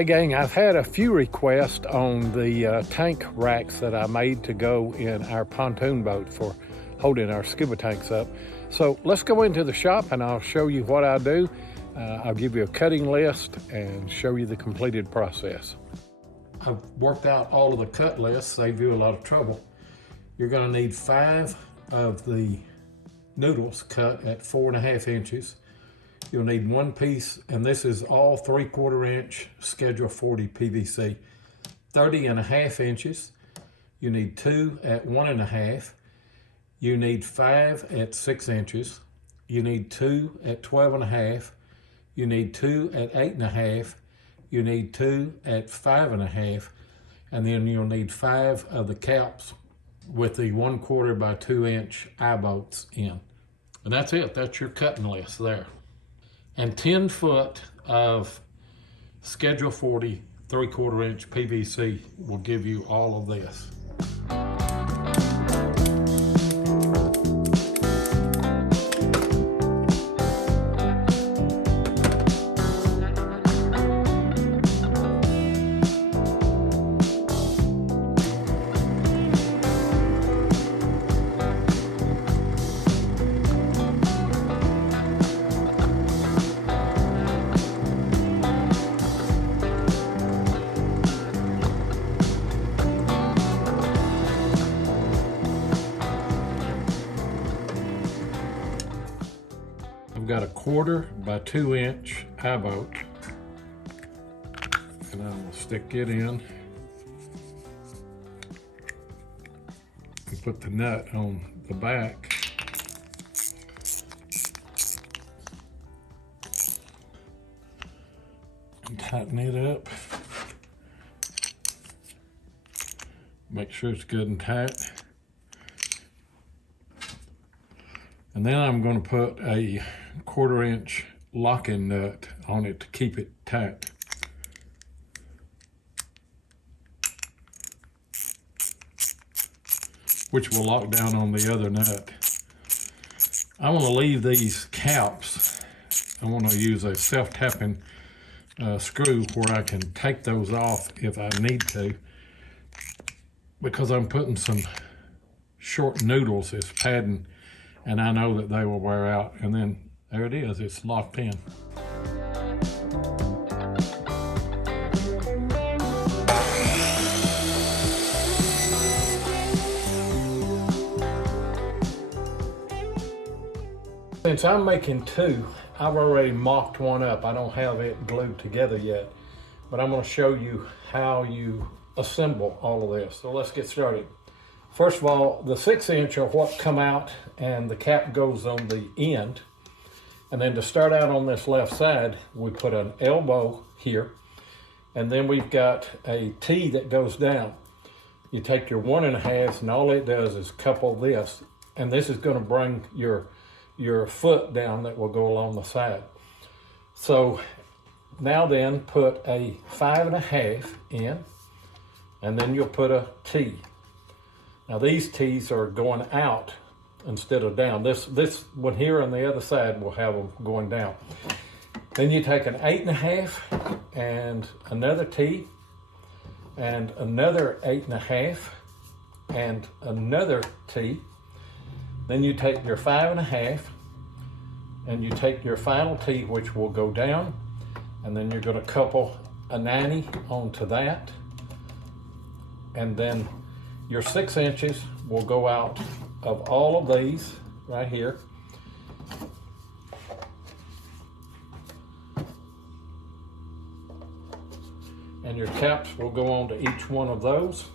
Hey gang, I've had a few requests on the tank racks that I made to go in our pontoon boat for holding our scuba tanks up. So let's go into the shop and I'll show you what I do. I'll give you a cutting list and show you the completed process. I've worked out all of the cut lists, save you a lot of trouble. You're going to need 5 of the noodles cut at 4.5 inches. You'll need 1 piece, and this is all 3/4 inch Schedule 40 PVC. 30.5 inches. You need 2 at 1.5. You need 5 at 6 inches. You need 2 at 12.5. You need 2 at 8.5. You need 2 at 5.5. And then you'll need 5 of the caps with the 1/4 by 2 inch eyebolts in. And that's it. That's your cutting list there. And 10 foot of Schedule 40 3/4 inch PVC will give you all of this. I've got a 1/4 by 2 inch eye bolt, and I'm going to stick it in and put the nut on the back. And tighten it up. Make sure it's good and tight. And then I'm going to put a 1/4 inch locking nut on it to keep it tight. Which will lock down on the other nut. I want to leave these caps. I want to use a self-tapping screw where I can take those off if I need to, because I'm putting some short noodles as padding, and I know that they will wear out. And then there it is, it's locked in. Since I'm making 2, I've already mocked one up. I don't have it glued together yet, but I'm going to show you how you assemble all of this. So let's get started. First of all, the 6 inch are what come out and the cap goes on the end. And then to start out on this left side, we put an elbow here, and then we've got a T that goes down. You take your 1.5 and all it does is couple this, and this is going to bring your foot down that will go along the side. So now then put a 5.5 in, and then you'll put a T. Now these T's are going out instead of down. This one here on the other side will have them going down. Then you take an 8.5 and another T and another 8.5 and another T. Then you take your 5.5 and you take your final T, which will go down, and then you're going to couple a 90 onto that, and then your 6 inches will go out of all of these right here. And your caps will go on to each one of those.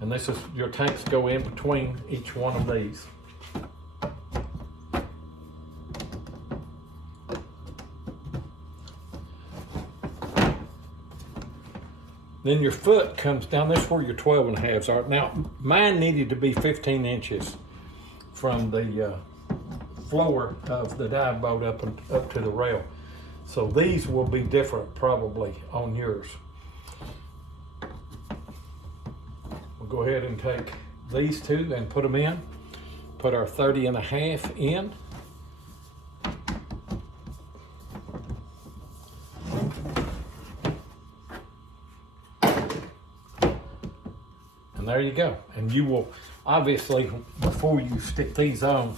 And this is, your tanks go in between each one of these. Then your foot comes down. This is where your 12.5s are. Now, mine needed to be 15 inches from the floor of the dive boat up to the rail. So these will be different probably on yours. We'll go ahead and take these 2 and put them in. Put our 30.5 in. there you go. And you will, obviously, before you stick these on,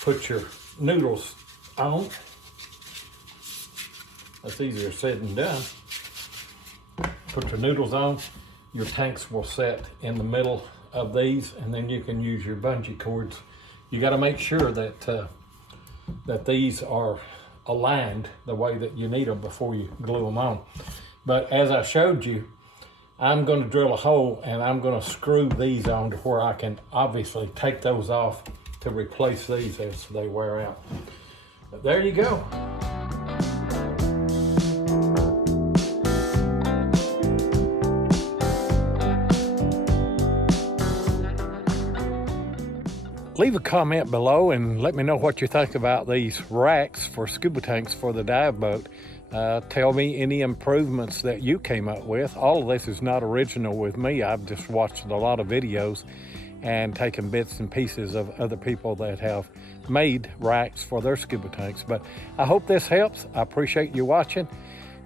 put your noodles on. That's easier said than done. Put your noodles on. Your tanks will set in the middle of these, and then you can use your bungee cords. You got to make sure that that these are aligned the way that you need them before you glue them on. But as I showed you, I'm going to drill a hole and I'm going to screw these on to where I can obviously take those off to replace these as they wear out. But there you go. Leave a comment below and let me know what you think about these racks for scuba tanks for the dive boat. Tell me any improvements that you came up with. All of this is not original with me. I've just watched a lot of videos and taken bits and pieces of other people that have made racks for their scuba tanks. But I hope this helps. I appreciate you watching.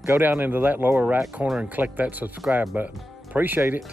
Go down into that lower right corner and click that subscribe button. Appreciate it.